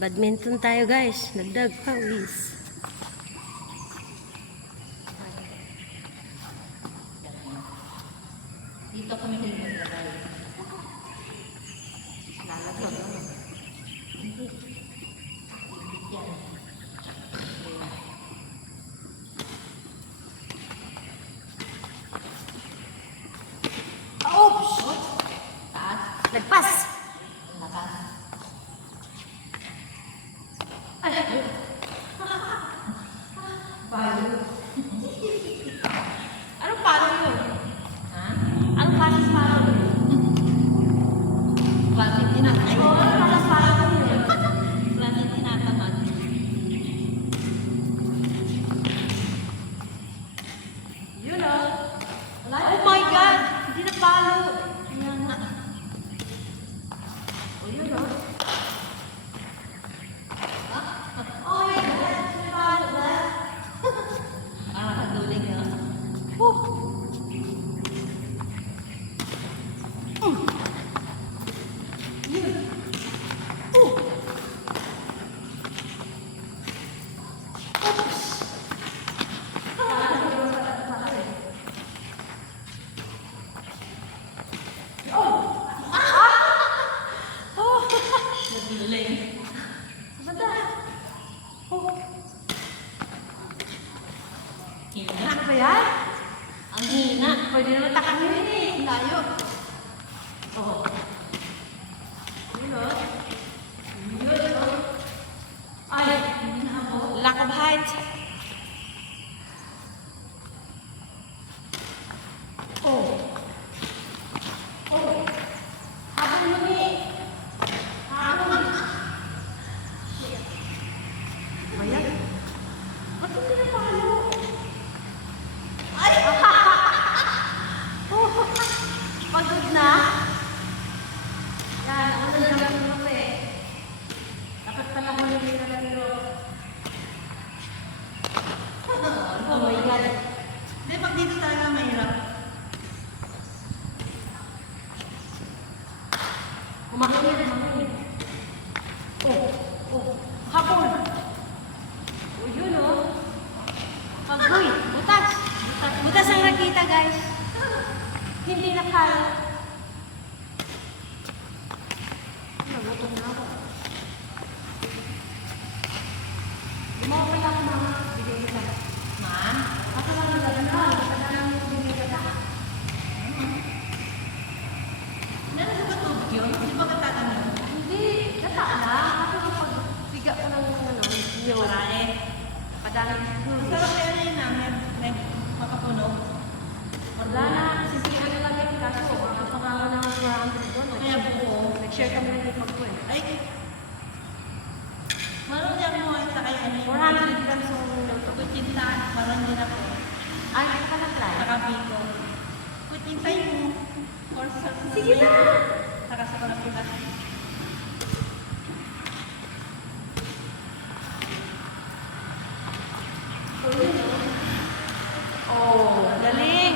Badminton tayo guys. Nagdag pawis. Dito kami naglalagay. Lalagyan. Hindi. Yan. Oops! Taas. Nagpas! Lakas. Palo. Anong palo yun? Ha? Anong palas palo yun? Bakit tinatamad? Oo, anong palas palo yun? Bakit tinatamad? Yun o. Oh my God! Hindi na palo. Ayan na. O yun o. Oh my God! Palo ba? Kaduling na. Naduling. Bata. Hina. Ano ba yan? Ang hina. Pwede naman takamin eh. Layo. Oo. Yun o. Yun o. Ay, Hindi na ako. lack of height. Oh. Oh. Habang lumi. Habang. Ayan. Ba't hindi na palo? Ay! Pagod na? Yan, ako na lang yung eh. Dapat pala ko yung nilalo. Oh my God. Hindi, pag dito talaga mahirap. Umahingin, umahingin. Oh, oh. Hapon. Oh, yun oh. Pagoy, butas. Butas ang nakita guys. Hindi na kaya. Nagutom na ako. Gumawa pa lang mga bigay ka. Ma'am? Ako lang ang gano'n. Basta lang bigay ka. Nasa ba tubig yun? Hindi ba katatanong? Hindi, gata lang. Ako lang pag biga ko lang ng ano. Yung Marami. padami. Sarap kaya na yun na. May makapunog. Wala na. Sisihan na lang yung kaso. Nakapangawa na ako 400 doon. Kaya buo. Nag-share kami ng ipag ko eh. Ay! Marunong niya mo sa kaya ano 400 lang so Kutinta. Marunong din ako. ay, hindi ka na-try. Saka biko. Kutintay mo. Sige na! Saka sa palapitas. Oh, galing!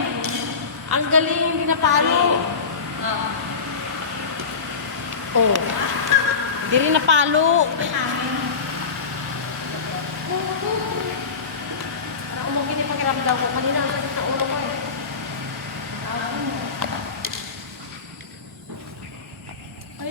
Ang galing, hindi napalo. Oo. Oh. Hindi rin napalo. May hangin. Parang umugin yung pakiramdam ko. Kanina ang sakit sa ulo ko eh. Ay,